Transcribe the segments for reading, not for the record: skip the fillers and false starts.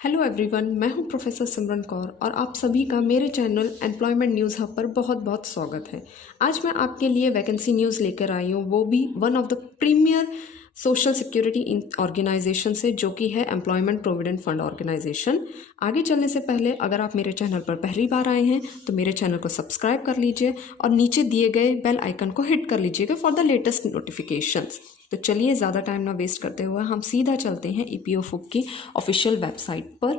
Hello everyone, मैं हूं professor सिमरन कौर और आप सभी का मेरे चैनल एम्प्लॉयमेंट न्यूज़ हब पर बहुत बहुत स्वागत है। आज मैं आपके लिए वैकेंसी न्यूज़ लेकर आई हूं, वो भी one of the premier social security organisation से, जो कि है एम्प्लॉयमेंट प्रोविडेंट फंड ऑर्गेनाइजेशन। आगे चलने से पहले अगर आप मेरे चैनल पर पहली बार आए हैं तो मेरे चैनल को सब्सक्राइब कर लीजिए और नीचे दिए गए बेल आइकन को हिट कर लीजिएगा फॉर द लेटेस्ट नोटिफिकेशंस। तो चलिए ज़्यादा टाइम ना वेस्ट करते हुए हम सीधा चलते हैं ईपीएफओ की ऑफिशियल वेबसाइट पर।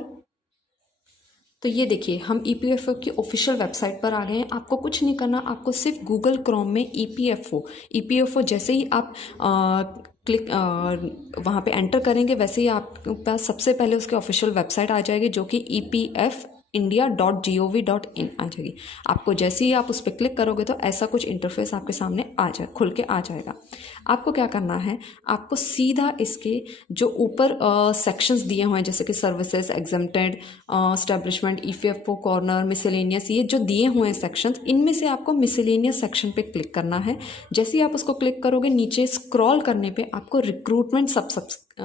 तो ये देखिए, हम ईपीएफओ की ऑफिशियल वेबसाइट पर आ गए हैं। आपको कुछ नहीं करना, आपको सिर्फ गूगल क्रोम में ईपीएफओ जैसे ही आप क्लिक वहाँ पे एंटर करेंगे, वैसे ही आपके पास सबसे पहले उसके ऑफिशियल वेबसाइट आ जाएगी, जो कि epfindia.gov.in आ जाएगी। आपको जैसे ही आप उस पर क्लिक करोगे तो ऐसा कुछ इंटरफेस आपके सामने खुल के आ जाएगा। आपको क्या करना है, आपको सीधा इसके जो ऊपर सेक्शंस दिए हुए हैं, जैसे कि services, exempted, establishment, EPFO corner, miscellaneous, ये जो दिए हुए हैं सेक्शंस, इनमें से आपको मिसलेनियस सेक्शन पे क्लिक करना है। जैसे ही आप उसको क्लिक करोगे, नीचे स्क्रॉल करने पे आपको रिक्रूटमेंट सब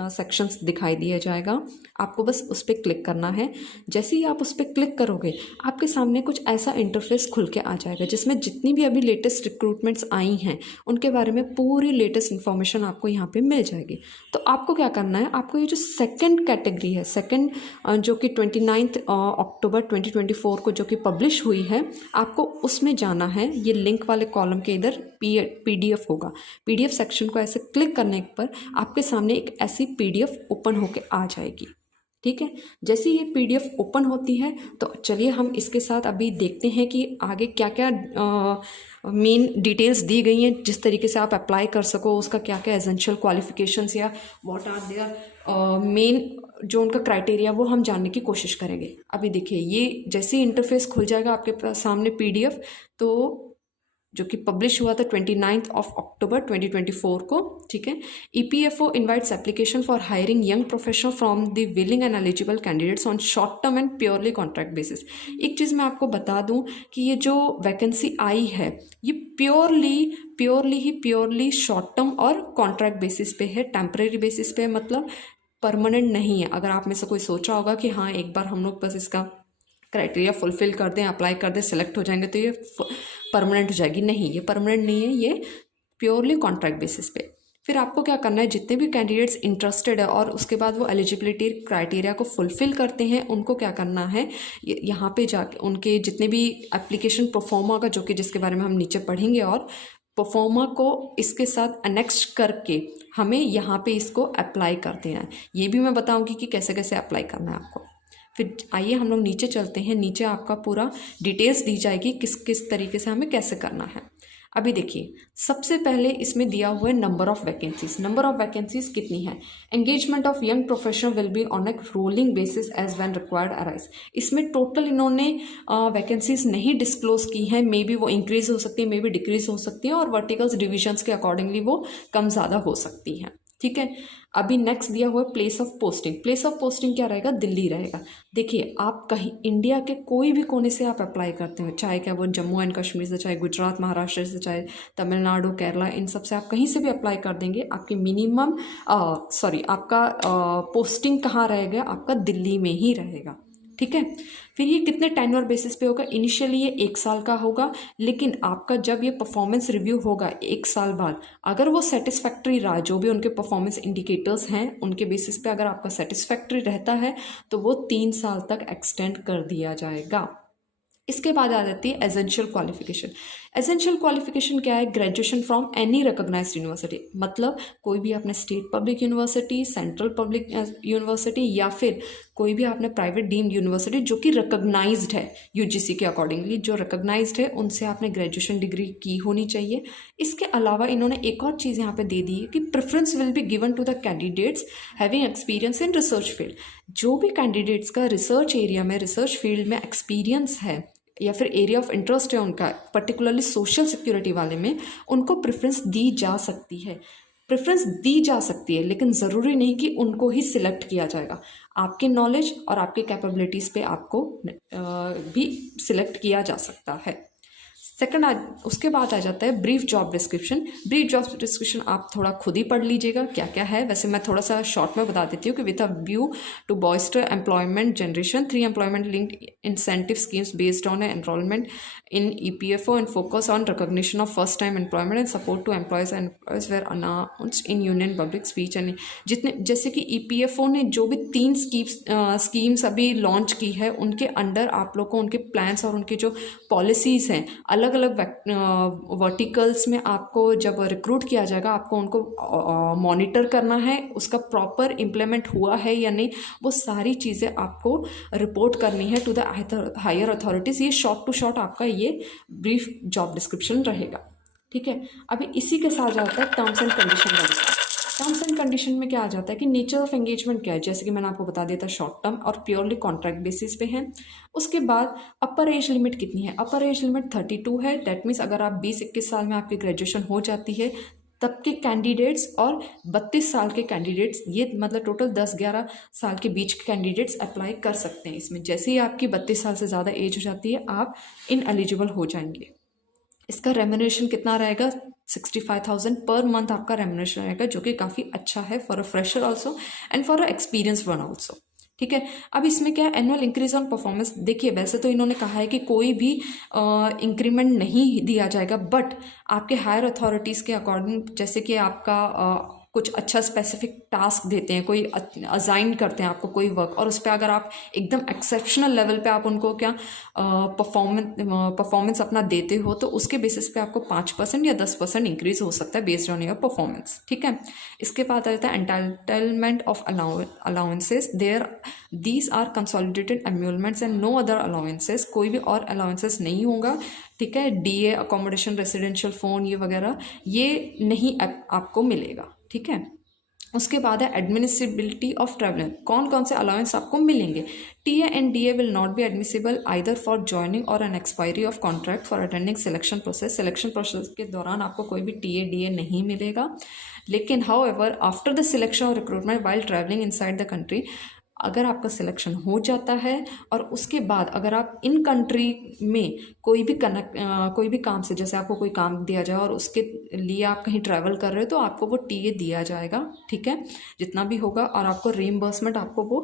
सेक्शंस दिखाई दिया जाएगा। आपको बस उस पर क्लिक करना है। जैसे ही आप उस पर क्लिक करोगे, आपके सामने कुछ ऐसा इंटरफेस खुल के आ जाएगा, जिसमें जितनी भी अभी लेटेस्ट रिक्रूटमेंट्स आई हैं उनके बारे में पूरी लेटेस्ट इन्फॉर्मेशन आपको यहाँ पे मिल जाएगी। तो आपको क्या करना है, आपको ये जो सेकंड कैटेगरी है, जो कि 29 अक्टूबर 2024 को जो कि पब्लिश हुई है, आपको उसमें जाना है। ये लिंक वाले कॉलम के इधर पीडीएफ होगा। पीडीएफ सेक्शन को ऐसे क्लिक करने पर आपके सामने एक ऐसी पीडीएफ ओपन होके आ जाएगी। ठीक है, जैसे ये पीडीएफ ओपन होती है तो चलिए हम इसके साथ अभी देखते हैं कि आगे क्या क्या मेन डिटेल्स दी गई हैं, जिस तरीके से आप अप्लाई कर सको, उसका क्या क्या एसेंशियल क्वालिफिकेशंस या व्हाट आर देयर मेन जो उनका क्राइटेरिया, वो हम जानने की कोशिश करेंगे। अभी देखिए, ये जैसे ही इंटरफेस खुल जाएगा आपके सामने पीडीएफ, तो जो कि पब्लिश हुआ था 29 अक्टूबर 2024 को। ठीक है, EPFO invites application for hiring young professional from the willing and eligible candidates on short term and purely contract basis. एक चीज़ मैं आपको बता दूं कि ये जो वैकेंसी आई है, ये प्योरली शॉर्ट टर्म और कॉन्ट्रैक्ट बेसिस पे है, टेम्परेरी बेसिस पे, मतलब परमानेंट नहीं है। अगर आप में से कोई सोचा होगा कि हाँ, एक बार हम लोग बस इसका क्राइटेरिया फुलफिल कर दें, अप्लाई कर दें, सेलेक्ट हो जाएंगे तो ये परमानेंट हो जाएगी, नहीं, ये परमानेंट नहीं है, ये प्योरली कॉन्ट्रैक्ट बेसिस पे। फिर आपको क्या करना है, जितने भी कैंडिडेट्स इंटरेस्टेड है और उसके बाद वो एलिजिबिलिटी क्राइटेरिया को फुलफिल करते हैं, उनको क्या करना है, यहाँ पे जाके उनके जितने भी एप्लीकेशन परफॉर्मा होगा, जो कि जिसके बारे में हम नीचे पढ़ेंगे, और परफॉर्मा को इसके साथ अनेक्स करके हमें यहाँ पे इसको अप्लाई करते हैं। ये भी मैं बताऊँगी कि कैसे कैसे अप्लाई करना है आपको। फिर आइए हम लोग नीचे चलते हैं। नीचे आपका पूरा डिटेल्स दी जाएगी किस किस तरीके से हमें कैसे करना है। अभी देखिए, सबसे पहले इसमें दिया हुआ है number of vacancies. Number of vacancies कितनी है, engagement of young professional will be on a rolling basis as when required arise. इसमें टोटल इन्होंने वैकेंसीज नहीं डिस्क्लोज की हैं, मे बी वो इंक्रीज हो सकती है, मे बी डिक्रीज हो सकती है, और वर्टिकल्स डिविजन्स के अकॉर्डिंगली वो कम ज़्यादा हो सकती हैं। ठीक है, अभी नेक्स्ट दिया हुआ है place of posting. Place of posting क्या रहेगा, दिल्ली रहेगा। देखिए, आप कहीं इंडिया के कोई भी कोने से आप अप्लाई करते हो, चाहे क्या वो जम्मू एंड कश्मीर से, चाहे गुजरात महाराष्ट्र से, चाहे तमिलनाडु केरला, इन सब से आप कहीं से भी अप्लाई कर देंगे, आपकी मिनिमम आपका पोस्टिंग कहाँ रहेगा, आपका दिल्ली में ही रहेगा। ठीक है, फिर ये कितने टेन्योर बेसिस पे होगा, इनिशियली ये 1 साल का होगा, लेकिन आपका जब ये परफॉर्मेंस रिव्यू होगा 1 साल बाद, अगर वो सेटिस्फैक्ट्री रहा, जो भी उनके परफॉर्मेंस इंडिकेटर्स हैं उनके बेसिस पे अगर आपका सेटिस्फैक्ट्री रहता है, तो वो 3 साल तक एक्सटेंड कर दिया जाएगा। इसके बाद आ जाती है एसेंशियल क्वालिफिकेशन। एसेंशियल क्वालिफिकेशन क्या है, graduation from any recognised university, मतलब कोई भी आपने state public university, central public university, या फिर कोई भी आपने प्राइवेट डीम्ड यूनिवर्सिटी जो कि रिकॉग्नाइज्ड है यूजीसी के अकॉर्डिंगली, जो रिकॉग्नाइज्ड है, उनसे आपने ग्रेजुएशन डिग्री की होनी चाहिए। इसके अलावा इन्होंने एक और चीज़ यहाँ पे दे दी है कि preference will be given to the candidates having experience in research field. जो भी कैंडिडेट्स का रिसर्च एरिया में, रिसर्च फील्ड में एक्सपीरियंस है या फिर एरिया ऑफ इंटरेस्ट है उनका, पर्टिकुलरली सोशल सिक्योरिटी वाले में, उनको प्रेफरेंस दी जा सकती है। लेकिन ज़रूरी नहीं कि उनको ही सिलेक्ट किया जाएगा। आपके नॉलेज और आपके कैपेबिलिटीज़ पे आपको भी सिलेक्ट किया जा सकता है। सेकंड उसके बाद आ जाता है brief job description. Brief job description आप थोड़ा खुद ही पढ़ लीजिएगा क्या क्या है। वैसे मैं थोड़ा सा शॉर्ट में बता देती हूँ कि with a view to bolster employment generation 3 employment linked incentive schemes based on enrolment in EPFO and focus on recognition of first time employment and support to employees and employers were announced in union public speech and जितने जैसे कि EPFO ने जो भी 3 schemes अभी launch की है उनके अंडर आप लोग को उनके प्लान्स और उनके जो पॉलिसीज़ हैं अलग अलग वर्टिकल्स में आपको जब रिक्रूट किया जाएगा आपको उनको मॉनिटर करना है, उसका प्रॉपर इम्प्लीमेंट हुआ है या नहीं, वो सारी चीज़ें आपको रिपोर्ट करनी है टू द हायर अथॉरिटीज़। ये शॉर्ट टू शॉर्ट आपका ये ब्रीफ जॉब डिस्क्रिप्शन रहेगा। ठीक है, अभी इसी के साथ जाता है टर्म्स एंड कंडीशन वाला। टर्म्स एंड कंडीशन में क्या आ जाता है कि नेचर ऑफ एंगेजमेंट क्या है, जैसे कि मैंने आपको बता दिया था शॉर्ट टर्म और प्योरली कॉन्ट्रैक्ट बेसिस पे है। उसके बाद अपर एज लिमिट कितनी है, अपर एज लिमिट 32 है। डेट मीन्स अगर आप 20-21 साल में आपकी ग्रेजुएशन हो जाती है तब के कैंडिडेट्स और 32 साल के कैंडिडेट्स, ये मतलब टोटल 10-11 साल के बीच के कैंडिडेट्स अप्लाई कर सकते हैं इसमें। जैसे ही आपकी 32 साल से ज़्यादा एज हो जाती है आप इनएलिजिबल हो जाएंगे। इसका रेम्यूनरेशन कितना रहेगा, 65,000 पर मंथ आपका रेम्यूनरेशन रहेगा, जो कि काफ़ी अच्छा है for a fresher also and for a experience one also. ठीक है, अब इसमें क्या है, एनुअल इंक्रीज ऑन परफॉर्मेंस। देखिए वैसे तो इन्होंने कहा है कि कोई भी इंक्रीमेंट नहीं दिया जाएगा, बट आपके हायर अथॉरिटीज़ के अकॉर्डिंग जैसे कि आपका कुछ अच्छा स्पेसिफिक टास्क देते हैं, कोई असाइन करते हैं आपको कोई वर्क, और उस पर अगर आप एकदम एक्सेप्शनल लेवल पे आप उनको क्या परफॉर्मेंस अपना देते हो तो उसके बेसिस पे आपको 5% या 10% इंक्रीज हो सकता है बेस्ड ऑन योर परफॉर्मेंस। ठीक है, इसके बाद आ जाता है entitlement of allowances. These are consolidated emoluments and no other allowances, कोई भी और अलाउंसेस नहीं होगा। ठीक है, DA, अकोमोडेशन, रेसिडेंशियल फ़ोन ये वगैरह ये नहीं आपको मिलेगा। ठीक है, उसके बाद है एडमिनिसिबिलिटी ऑफ ट्रैवलिंग। कौन कौन से अलाउंस आपको मिलेंगे, TA and DA will not be admissible either for joining और on expiry of contract for attending selection process. Selection process के दौरान आपको कोई भी TA DA नहीं मिलेगा। लेकिन हाउएवर आफ्टर द सिलेक्शन और recruitment while travelling inside the country, अगर आपका सिलेक्शन हो जाता है और उसके बाद अगर आप इन कंट्री में कोई भी काम से, जैसे आपको कोई काम दिया जाए और उसके लिए आप कहीं ट्रैवल कर रहे हो तो आपको वो TA दिया जाएगा। ठीक है, जितना भी होगा, और आपको रीइंबर्समेंट आपको वो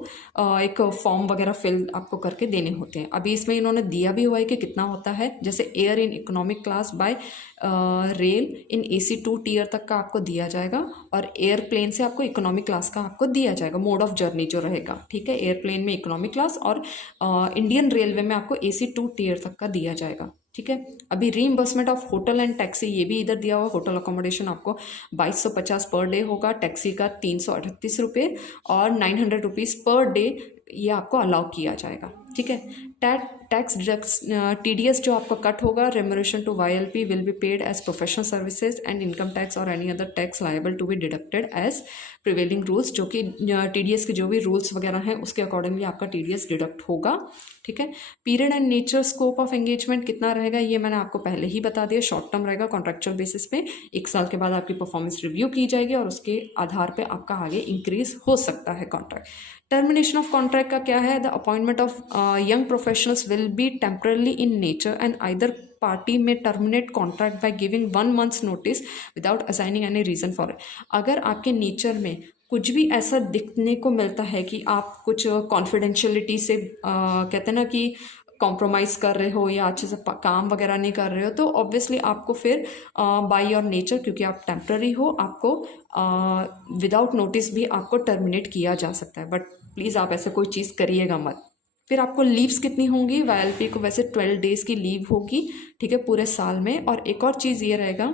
एक फॉर्म वगैरह फिल आपको करके देने होते हैं। अभी इसमें इन्होंने दिया भी हुआ है कि कितना होता है, जैसे air in economic class by rail in AC 2 tier तक का आपको दिया जाएगा, और एयरप्लेन से आपको इकोनॉमिक क्लास का आपको दिया जाएगा मोड ऑफ जर्नी जो रहेगा। ठीक है, एयरप्लेन में इकोनॉमिक क्लास और इंडियन रेलवे में आपको AC 2 टियर तक का दिया जाएगा। ठीक है, अभी reimbursement of hotel and taxi ये भी इधर दिया हुआ। होटल अकोमोडेशन आपको 2250 पर डे होगा, टैक्सी का 338 रुपये और 900 रुपीज़ पर डे ये आपको अलाउ किया जाएगा। ठीक है, टैक्स TDS जो आपका कट होगा, remuneration to YLP will be paid as professional services and income tax और any other tax liable to be deducted as prevailing rules, जो कि TDS के जो भी रूल्स वगैरह हैं उसके अकॉर्डिंगली आपका TDS डिडक्ट होगा। ठीक है, period and nature scope of engagement कितना रहेगा ये मैंने आपको पहले ही बता दिया। शॉर्ट टर्म रहेगा, कॉन्ट्रेक्चुअल बेसिस पे 1 साल के बाद आपकी परफॉर्मेंस रिव्यू की जाएगी और उसके आधार पे आपका आगे इंक्रीज हो सकता है कॉन्ट्रैक्ट। टर्मिनेशन ऑफ कॉन्ट्रैक्ट का क्या है, the appointment of young professionals will be temporary in nature and either party may terminate contract by giving 1 months notice without assigning any reason for it. अगर आपके nature में कुछ भी ऐसा दिखने को मिलता है कि आप कुछ कॉन्फिडेंशियलिटी से कहते हैं ना कि कॉम्प्रोमाइज़ कर रहे हो या अच्छे से काम वगैरह नहीं कर रहे हो, तो ऑब्वियसली आपको फिर बाय योर नेचर, क्योंकि आप टेम्पररी हो, आपको विदाउट नोटिस भी आपको टर्मिनेट किया जा सकता है। बट प्लीज़ आप ऐसा कोई चीज़ करिएगा मत। फिर आपको लीव्स कितनी होंगी, YLP को वैसे 12 डेज़ की लीव होगी। ठीक है, पूरे साल में। और एक और चीज़ ये रहेगा,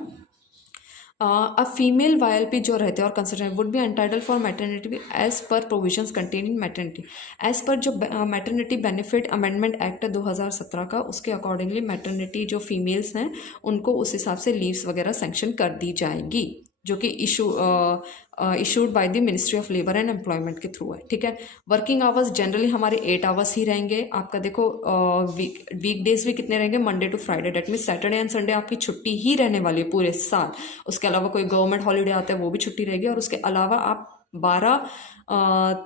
अ फीमेल YLP जो रहते हैं और consider would be entitle for maternity as per provisions containing maternity as per जो मैटरनिटी बेनिफिट अमेंडमेंट एक्ट 2017 का, उसके अकॉर्डिंगली मैटरनिटी जो फीमेल्स हैं उनको उस हिसाब से लीव्स वगैरह सेंक्शन कर दी जाएगी, जो कि issued by the ministry of labour and employment के थ्रू है। ठीक है, वर्किंग आवर्स जनरली हमारे 8 आवर्स ही रहेंगे। आपका देखो वीक डेज भी कितने रहेंगे, Monday to Friday, that mean Saturday and Sunday आपकी छुट्टी ही रहने वाली है पूरे साल। उसके अलावा कोई गवर्नमेंट हॉलीडे आता है वो भी छुट्टी रहेगी, और उसके अलावा आप 12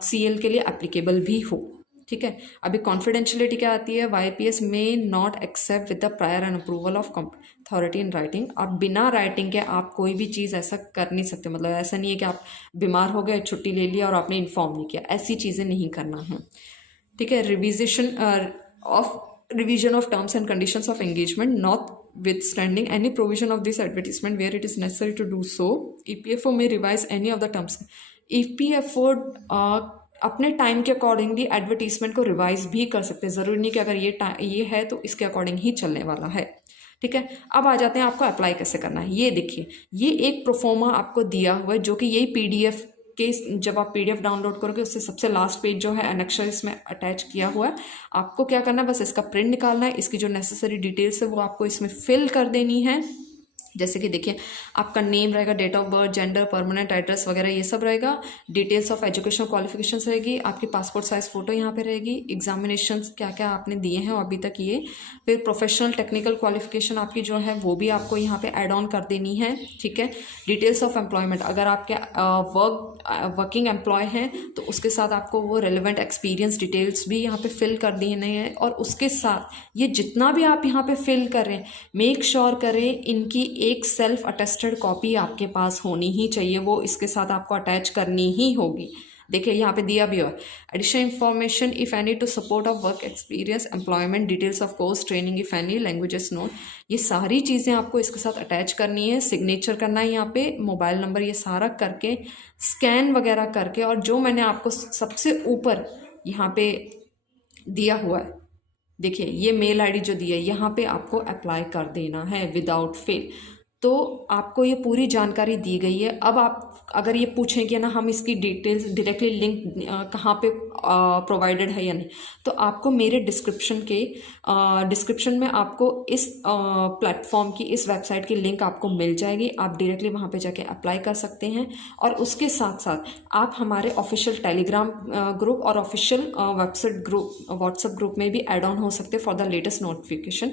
CL के लिए एप्लीकेबल भी हो। ठीक है। अभी कॉन्फिडेंशियलिटी क्या आती है, YPS may not accept with the prior and approval of authority in writing. आप बिना राइटिंग के आप कोई भी चीज़ ऐसा कर नहीं सकते, मतलब ऐसा नहीं है कि आप बीमार हो गए, छुट्टी ले लिया और आपने इन्फॉर्म नहीं किया, ऐसी चीज़ें नहीं करना है, ठीक है। Revision of terms and conditions of engagement not withstanding any provision of this advertisement where it is necessary to do so, EPFO may revise any of the terms। EPFO अपने टाइम के अकॉर्डिंगली एडवर्टीजमेंट को revise भी कर सकते हैं, ज़रूरी नहीं कि अगर ये है तो इसके अकॉर्डिंग ही चलने वाला है, ठीक है। अब आ जाते हैं आपको अप्लाई कैसे करना है। ये देखिए, ये एक प्रोफोमा आपको दिया हुआ है जो कि यही PDF के, जब आप PDF डाउनलोड करोगे उससे सबसे लास्ट पेज जो है एनेक्सर इसमें अटैच किया हुआ है। आपको क्या करना है, बस इसका प्रिंट निकालना है, इसकी जो नेसेसरी डिटेल्स है वो आपको इसमें फिल कर देनी है। जैसे कि देखिए, आपका नेम रहेगा, date of birth, gender, permanent address वगैरह ये सब रहेगा, डिटेल्स ऑफ एजुकेशन क्वालिफिकेशंस रहेगी, आपकी पासपोर्ट साइज फ़ोटो यहाँ पे रहेगी, एग्जामिनेशंस क्या क्या आपने दिए हैं अभी तक ये, फिर प्रोफेशनल टेक्निकल क्वालिफिकेशन आपकी जो है वो भी आपको यहाँ पे ऐड ऑन कर देनी है, ठीक है। डिटेल्स ऑफ एम्प्लॉयमेंट, अगर आपके वर्किंग एम्प्लॉय हैं तो उसके साथ आपको वो रेलिवेंट एक्सपीरियंस डिटेल्स भी यहाँ पे फिल कर देने हैं। और उसके साथ ये जितना भी आप यहाँ पे फिल करें, मेक श्योर करें इनकी एक सेल्फ अटेस्टेड कॉपी आपके पास होनी ही चाहिए, वो इसके साथ आपको अटैच करनी ही होगी। देखिए यहाँ पे दिया भी है, additional information if any two support of work experience, employment details of course, training if any, languages note, ये सारी चीज़ें आपको इसके साथ अटैच करनी है। सिग्नेचर करना है यहाँ पे, मोबाइल नंबर, ये सारा करके स्कैन वगैरह करके, और जो मैंने आपको सबसे ऊपर यहाँ पे दिया हुआ है, देखिए ये मेल ID जो दी है यहाँ पे आपको अप्लाई कर देना है विदाउट फेल। तो आपको ये पूरी जानकारी दी गई है। अब आप अगर ये पूछें कि ना हम इसकी डिटेल्स डायरेक्टली लिंक कहाँ पे प्रोवाइडेड है या नहीं, तो आपको मेरे डिस्क्रिप्शन में आपको इस प्लेटफॉर्म की, इस वेबसाइट की लिंक आपको मिल जाएगी, आप डायरेक्टली वहाँ पे जाके अप्लाई कर सकते हैं। और उसके साथ साथ आप हमारे ऑफिशियल टेलीग्राम ग्रुप और ऑफिशियल व्हाट्सएप ग्रुप में भी ऐड ऑन हो सकते हैं फॉर द लेटेस्ट नोटिफिकेशन।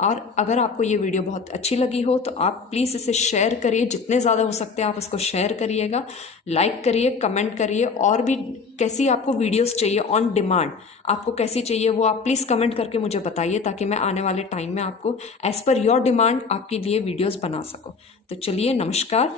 और अगर आपको ये वीडियो बहुत अच्छी लगी हो तो आप प्लीज़ इसे शेयर करिए, जितने ज़्यादा हो सकते हैं आप इसको शेयर करिएगा, लाइक करिए, कमेंट करिए, और भी कैसी आपको वीडियोस चाहिए ऑन डिमांड, आपको कैसी चाहिए वो आप प्लीज़ कमेंट करके मुझे बताइए, ताकि मैं आने वाले टाइम में आपको एज़ पर योर डिमांड आपके लिए वीडियोस बना सकूँ। तो चलिए, नमस्कार।